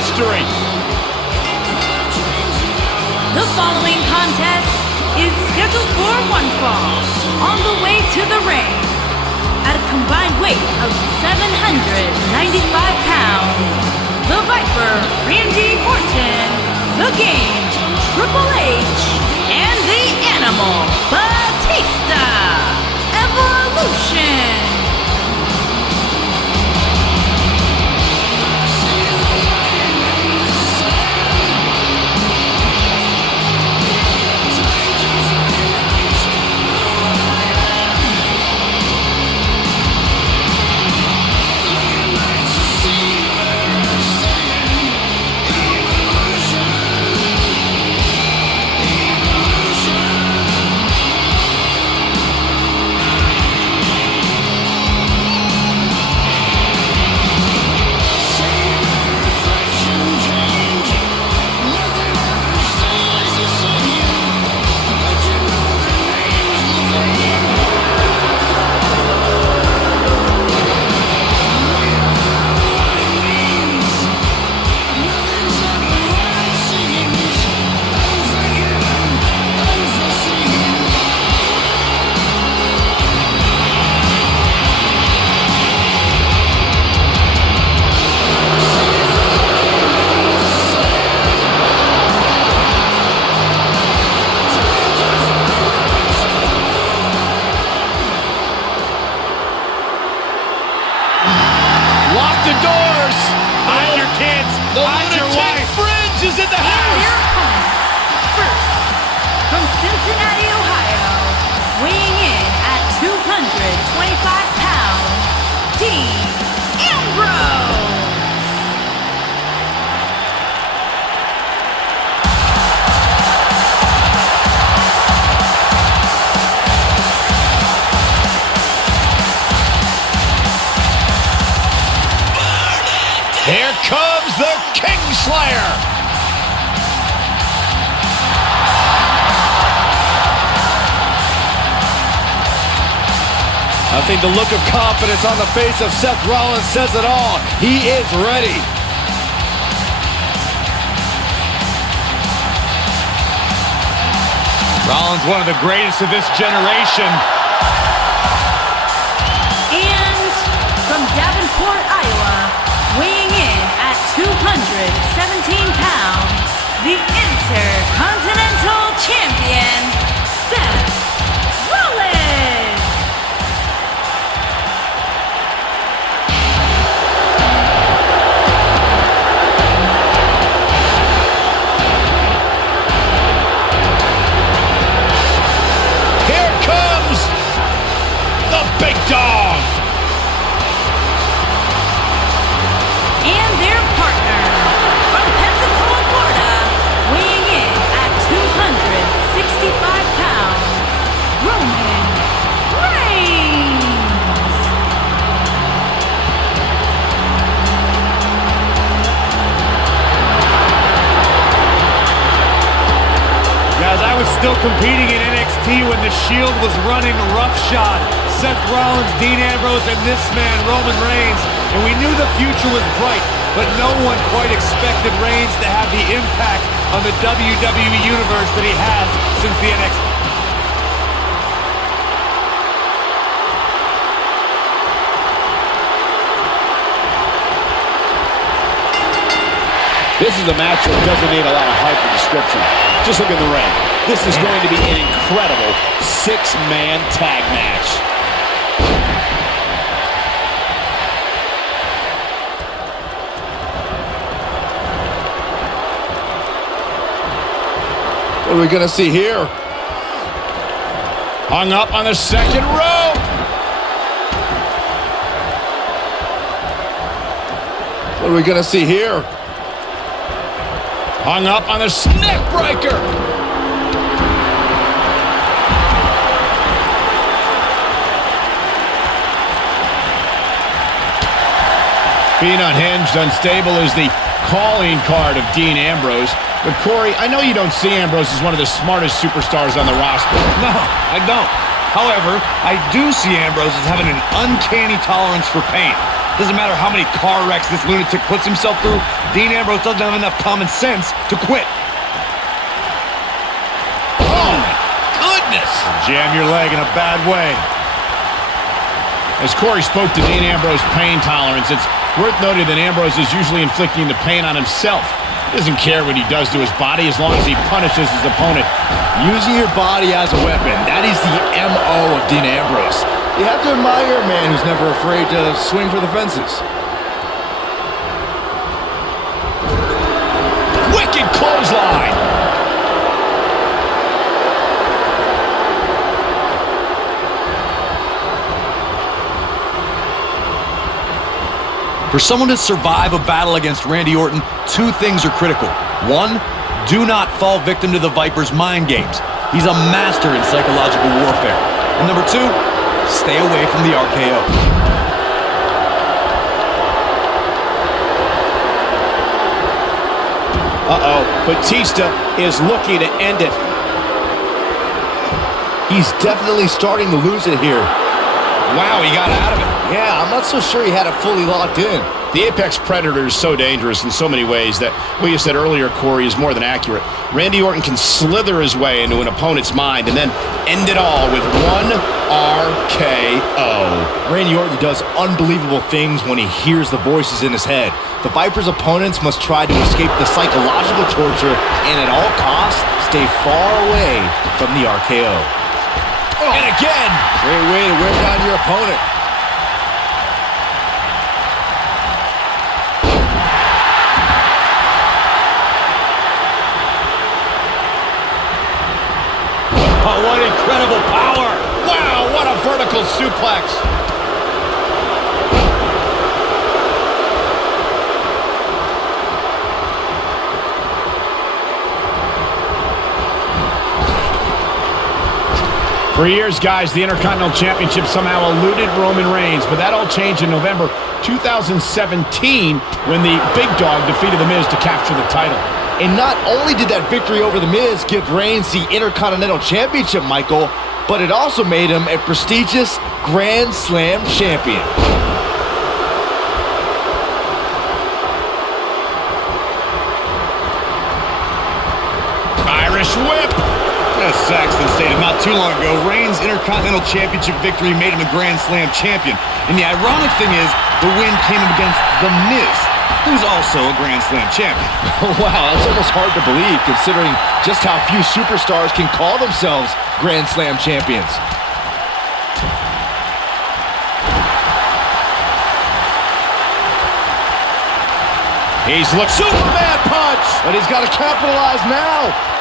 history. The following contest is scheduled for one fall. On the way to the ring, at a combined weight of 795 pounds, the Viper, Randy Orton, the Game, Triple H, and the Animal, Batista, Evoultion. Cincinnati, Ohio, weighing in at 225 pounds, Dean Ambrose. Here comes the Kingslayer. I think the look of confidence on the face of Seth Rollins says it all. He is ready. Rollins, one of the greatest of this generation. And from Davenport, Iowa, weighing in at 217 pounds, the Intercontinental Champion, Seth Rollins. Big dog. And their partner from Pensacola, Florida, weighing in at 265 pounds, Roman Reigns. Guys, I was still competing in NXT when the S.H.I.E.L.D. was running roughshod. Seth Rollins, Dean Ambrose, and this man, Roman Reigns. And we knew the future was bright, but no one quite expected Reigns to have the impact on the WWE Universe that he has since the NXT. This is a match that doesn't need a lot of hype or description. Just look at the ring. This is going to be an incredible six-man tag match. What are we going to see here? Hung up on the second rope. What are we going to see here? Hung up on the neck breaker. Being unhinged, unstable is the calling card of Dean Ambrose. But Corey, I know you don't see Ambrose as one of the smartest superstars on the roster. No, I don't. However, I do see Ambrose as having an uncanny tolerance for pain. Doesn't matter how many car wrecks this lunatic puts himself through, Dean Ambrose doesn't have enough common sense to quit. Oh, my goodness. Jam your leg in a bad way. As Corey spoke to Dean Ambrose's pain tolerance, it's worth noting that Ambrose is usually inflicting the pain on himself. He doesn't care what he does to his body as long as he punishes his opponent. Using your body as a weapon, that is the MO of Dean Ambrose. You have to admire a man who's never afraid to swing for the fences. Wicked clothesline. For someone to survive a battle against Randy Orton, two things are critical. One, do not fall victim to the Viper's mind games. He's a master in psychological warfare. And number two, stay away from the RKO. Uh-oh, Batista is looking to end it. He's definitely starting to lose it here. Wow, he got out of it. Yeah, I'm not so sure he had it fully locked in. The Apex Predator is so dangerous in so many ways that what you said earlier, Corey, is more than accurate. Randy Orton can slither his way into an opponent's mind and then end it all with one RKO. Randy Orton does unbelievable things when he hears the voices in his head. The Viper's opponents must try to escape the psychological torture and at all costs stay far away from the RKO. Oh. And again! Great way to wear down your opponent. Oh, what incredible power! Wow, what a vertical suplex! For years, guys, the Intercontinental Championship somehow eluded Roman Reigns, but that all changed in November 2017 when the Big Dog defeated The Miz to capture the title. And not only did that victory over The Miz give Reigns the Intercontinental Championship, Michael, but it also made him a prestigious Grand Slam champion. Irish whip! As Saxton stated not too long ago, Reigns' Intercontinental Championship victory made him a Grand Slam champion. And the ironic thing is, the win came against The Miz, who's also a Grand Slam champion. Wow, that's almost hard to believe considering just how few superstars can call themselves Grand Slam champions. He's looked Superman punch! But he's got to capitalize now.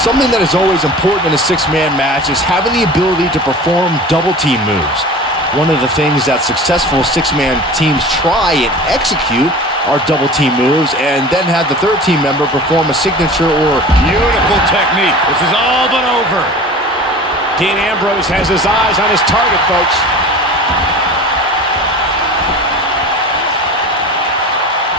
Something that is always important in a six-man match is having the ability to perform double-team moves. One of the things that successful six-man teams try and execute are double-team moves and then have the third team member perform a signature or... Beautiful technique. This is all but over. Dean Ambrose has his eyes on his target, folks.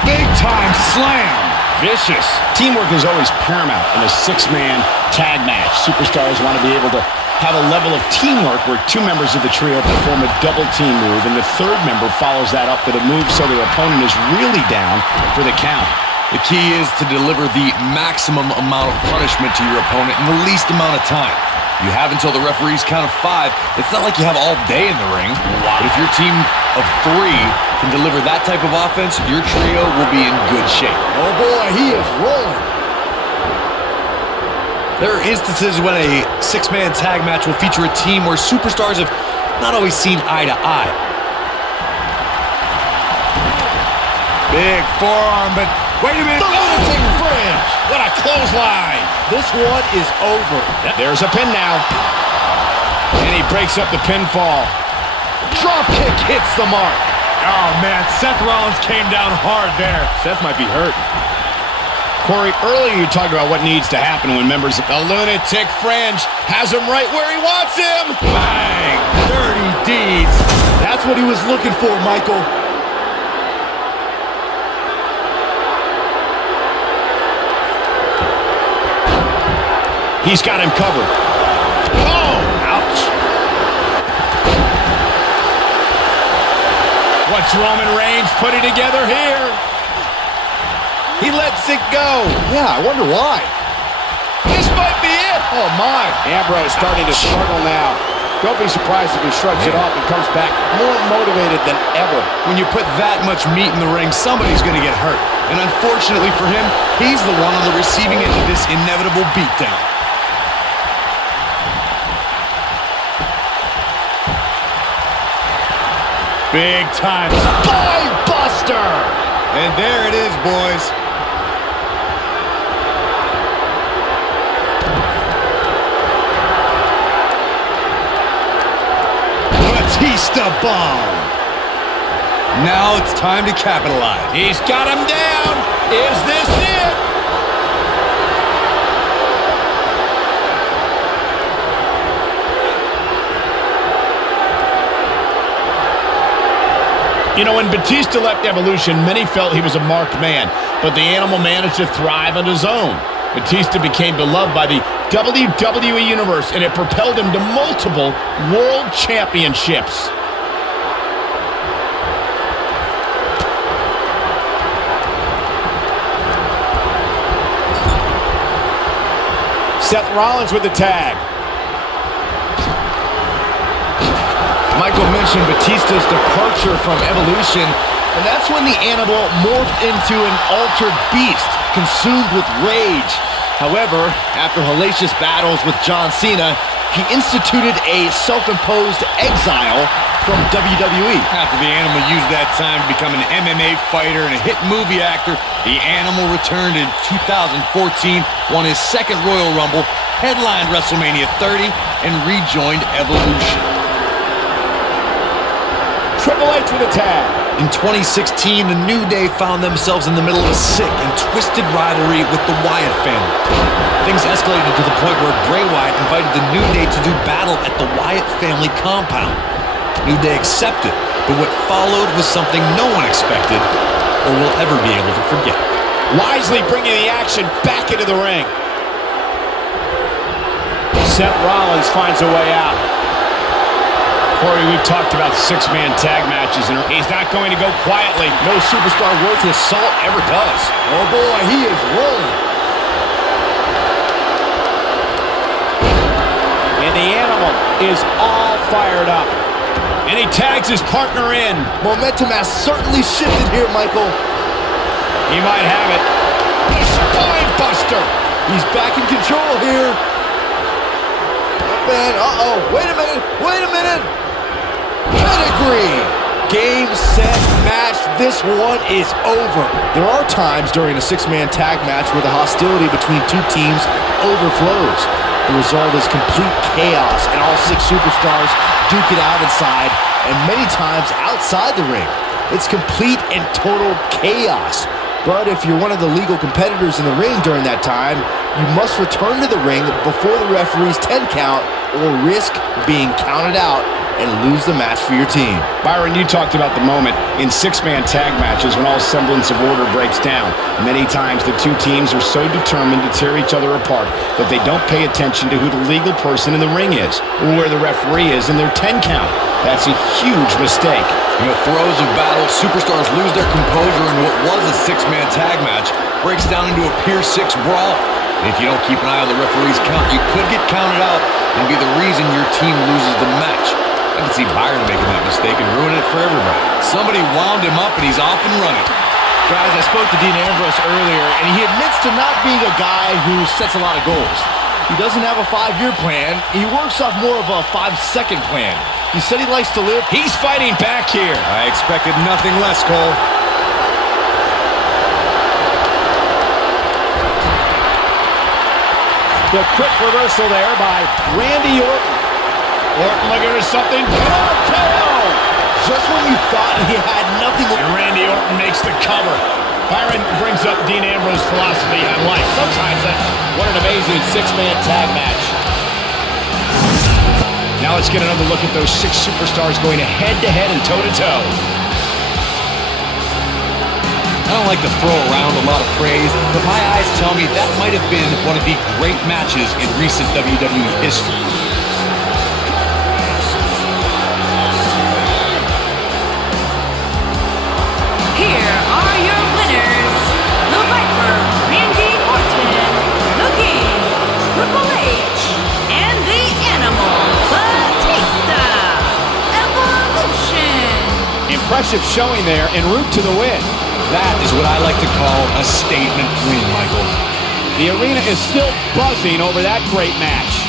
Big-time slam. Vicious. Teamwork is always paramount in a six-man tag match. Superstars want to be able to have a level of teamwork where two members of the trio perform a double team move and the third member follows that up with a move so their opponent is really down for the count. The key is to deliver the maximum amount of punishment to your opponent in the least amount of time. You have until the referee's count of 5. It's not like you have all day in the ring. But if your team of 3 can deliver that type of offense, your trio will be in good shape. Oh boy, he is rolling. There are instances when a six-man tag match will feature a team where superstars have not always seen eye to eye. Big forearm, but wait a minute. The lunatic fringe. What a clothesline. This one is over. There's a pin now. And he breaks up the pinfall. Drop kick hits the mark. Oh, man, Seth Rollins came down hard there. Seth might be hurt. Corey, earlier you talked about what needs to happen when members of the lunatic fringe has him right where he wants him. Bang! Dirty deeds. That's what he was looking for, Michael. He's got him covered. Oh! Ouch. What's Roman Reigns putting together here? He lets it go. Yeah, I wonder why. This might be it. Oh, my. Ambrose starting to struggle now. Don't be surprised if he shrugs it off and comes back more motivated than ever. When you put that much meat in the ring, somebody's going to get hurt. And unfortunately for him, he's the one on the receiving end of this inevitable beatdown. Big time. Spine buster! And there it is, boys. Batista bomb. Now it's time to capitalize. He's got him down. Is this it? You know, when Batista left Evolution, many felt he was a marked man, but the animal managed to thrive on his own. Batista became beloved by the WWE Universe, and it propelled him to multiple world championships. Seth Rollins with the tag. Michael mentioned Batista's departure from Evolution, and that's when the animal morphed into an altered beast, consumed with rage. However, after hellacious battles with John Cena, he instituted a self-imposed exile from WWE. After the animal used that time to become an MMA fighter and a hit movie actor, the animal returned in 2014, won his second Royal Rumble, headlined WrestleMania 30, and rejoined Evolution. Triple H with a tag. In 2016, the New Day found themselves in the middle of a sick and twisted rivalry with the Wyatt family. Things escalated to the point where Bray Wyatt invited the New Day to do battle at the Wyatt family compound. New Day accepted, but what followed was something no one expected or will ever be able to forget. Wisely bringing the action back into the ring. Seth Rollins finds a way out. Corey, we've talked about six-man tag matches, and he's not going to go quietly. No superstar worth his salt ever does. Oh boy, he is rolling. And the animal is all fired up. And he tags his partner in. Momentum has certainly shifted here, Michael. He might have it. The spine buster. He's back in control here. Man, wait a minute. Pedigree. Game, set, match. This one is over. There are times during a six-man tag match where the hostility between two teams overflows. The result is complete chaos, and all six superstars duke it out inside, and many times outside the ring. It's complete and total chaos. But if you're one of the legal competitors in the ring during that time, you must return to the ring before the referee's 10 count or risk being counted out and lose the match for your team. Byron, you talked about the moment in six-man tag matches when all semblance of order breaks down. Many times the two teams are so determined to tear each other apart that they don't pay attention to who the legal person in the ring is or where the referee is in their 10 count. That's a huge mistake. In the throes of battle, superstars lose their composure, and what was a six-man tag match breaks down into a Pier 6 brawl. And if you don't keep an eye on the referee's count, you could get counted out and be the reason your team loses the match. I can see Byron making that mistake and ruining it for everybody. Somebody wound him up, and he's off and running. Guys, I spoke to Dean Ambrose earlier, and he admits to not being a guy who sets a lot of goals. He doesn't have a 5-year plan. He works off more of a 5-second plan. He said he likes to live. He's fighting back here. I expected nothing less, Cole. The quick reversal there by Randy Orton. Orton looking for something. KO! Just when you thought he had nothing. And Randy Orton makes the cover. Byron brings up Dean Ambrose's philosophy on life. Sometimes What an amazing six-man tag match. Now let's get another look at those six superstars going head-to-head and toe-to-toe. I don't like to throw around a lot of praise, but my eyes tell me that might have been one of the great matches in recent WWE history. impressive showing there en route to the win. That is what I like to call a statement win, Michael. The arena is still buzzing over that great match.